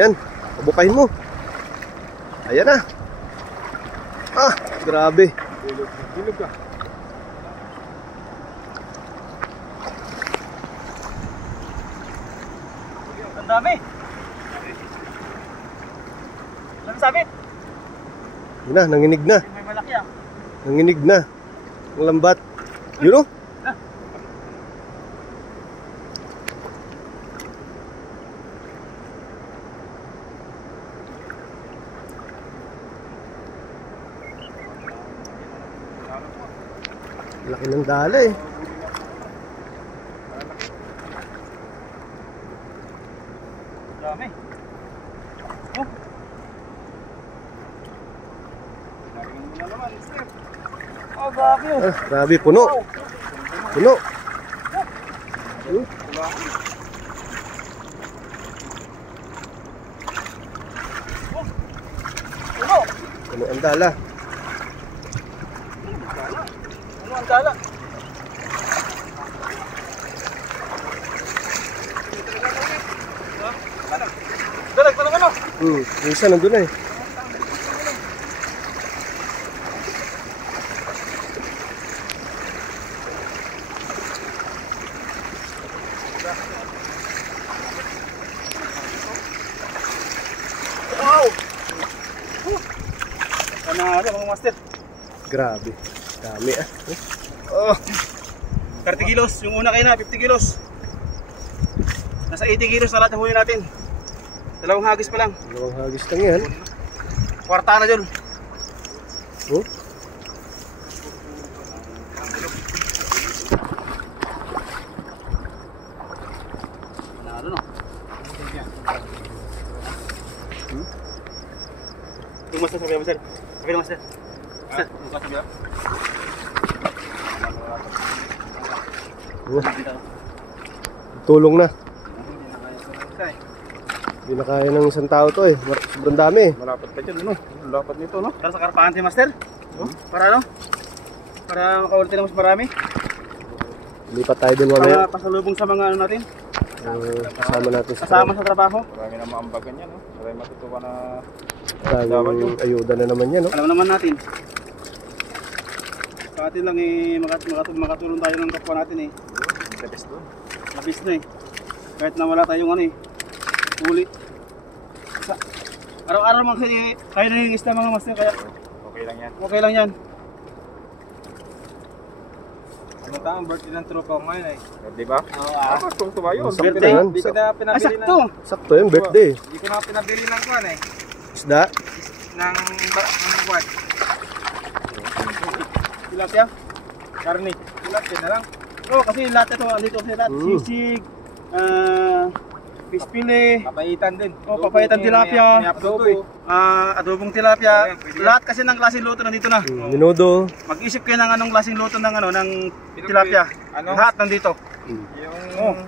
Yan, pabukahin mo. Ayan na. Ah, grabe. Bilog ka. Ang dami. Ano sabi? Yun na, nanginig na. May malaki ah. Nanginig na. Ang lambat. Yun o. Laki ng dala eh. Dami. Oh. Oh, grabe oh. Ah, grabe, puno. Puno. Puno. Puno ang dala. Ano ang dala? Dalag pa naman oh. Yung isa nandun na eh. Wow! Ano mga master? Grabe. Dami ah. Oh. 30 kilos, yung una kayo na 50 kilos. Nasa 80 kilos na lahat ng huli natin. Dalawang hagis pa lang. Dalawang hagis lang yan. Kwarta na dyan. Oh? Ano no? Yung master, sabi master. Sabi na master. Master, yung master sabi. Tulong na. Hindi na kaya ng isang tao to eh. Sobrang dami eh. Malapad ka dyan, ano? Malapad nito, no? Para sa karpahante master. Para ano? Para makaulit na mas marami. Lipat tayo din mamaya. Para pasalubong sa mga ano natin. Kasama natin sa Kasama sa trabaho. Marami na maambagan yan, no? Marami matutuwa na... daming ayuda na naman yan, no? Alam naman natin. Sa atin lang eh, makatulong tayo ng kapwa natin eh. The best doon. Mabis na eh. Kahit na wala tayong ano eh. Huli. Araw-araw mga kasi kayo nangingisda mga master kaya Okay lang yan. okay lang yan. Ano ta ang birthday ng tropa ko ngayon eh? Di ba? Oo Kung tuwa yun. Birthday? Hindi ko na pinabili Sakto! Sakto yun, birthday. Hindi ko na pinabili ng kwan eh. Isda. Ng kwan. Tilapia? Karni. Tilapia na lang. Oo kasi lahat ito andito kasi lahat. Sisig, fish fillet, Papaitan din. papaitan tilapia, adobong tilapia. Lahat kasi ng klaseng luto nandito na. Minudo. Mag-isip kayo ng anong klaseng luto ng ano ng tilapia. Ano? Lahat nandito. Yung